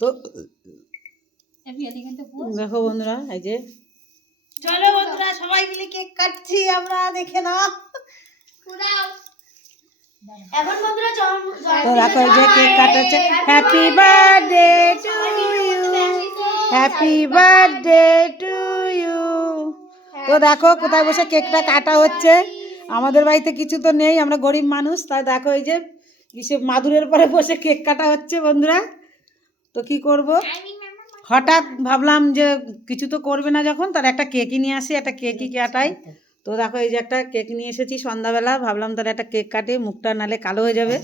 তো দেখো বন্ধুরা, এই যে চলো বন্ধুরা সবাই মিলে কেক কাটছি আমরা, দেখে নাও। এখন বন্ধুরা তো দেখো এই যে কেক কাটাচ্ছে। Happy birthday to you, happy birthday to you. তো দেখো কোথায় বসে কেকটা কাটা হচ্ছে। আমাদের বাড়িতে কিছু তো নেই, আমরা গরিব মানুষ, তাই দেখো এই যে কিসে মাদুরের পরে বসে কেক কাটা হচ্ছে বন্ধুরা। তো কি করব, হঠাৎ ভাবলাম যে কিছু তো করবে না যখন, তার একটা কেকই নিয়ে আসি, একটা কেকই কাটাই। তো দেখো এই যে একটা কেক নিয়ে এসেছি সন্ধ্যাবেলা, ভাবলাম তার একটা কেক কাটে, মুখটা নালে কালো হয়ে যাবে,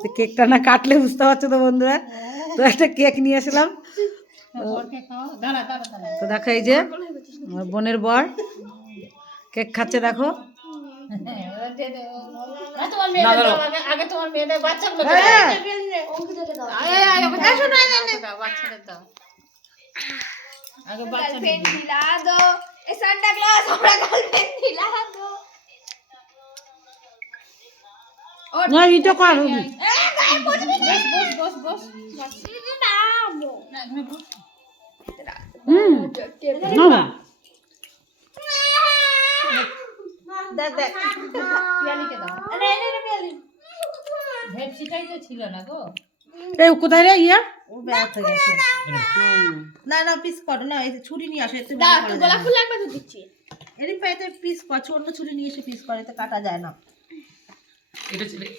তো কেকটা না কাটলে বুঝতে পারছো তো বন্ধুরা। তো একটা কেক নিয়ে এসলাম। তো দেখো এই যে আমার বোনের বর কেক খাচ্ছে দেখো। আগে তোমার মেয়েদের বাচ্চাগুলো হ্যাঁ। আগে বাচ্চা दिला दो ए सांता क्लॉज हमरा गर्लफ्रेंड दिला दो না এটা কর বস বস হুম না দেখ দেখ পিয়ালিকে দাও। আরে আরে পিয়ালি ভেপসিটাই তো ছিল না গো। এই কোথায় রে ইয়া ও ব্যাথ হয়ে গেছে। না না পিস করো না, এই ছুরি নিয়ে আসো, এতে দা তুই গলা ফুল লাগবে তো দিচ্ছি এরই পাইতে পিস করছো, অন্য ছুরি নিয়ে এসে পিস করে তো কাটা যায় না। এটা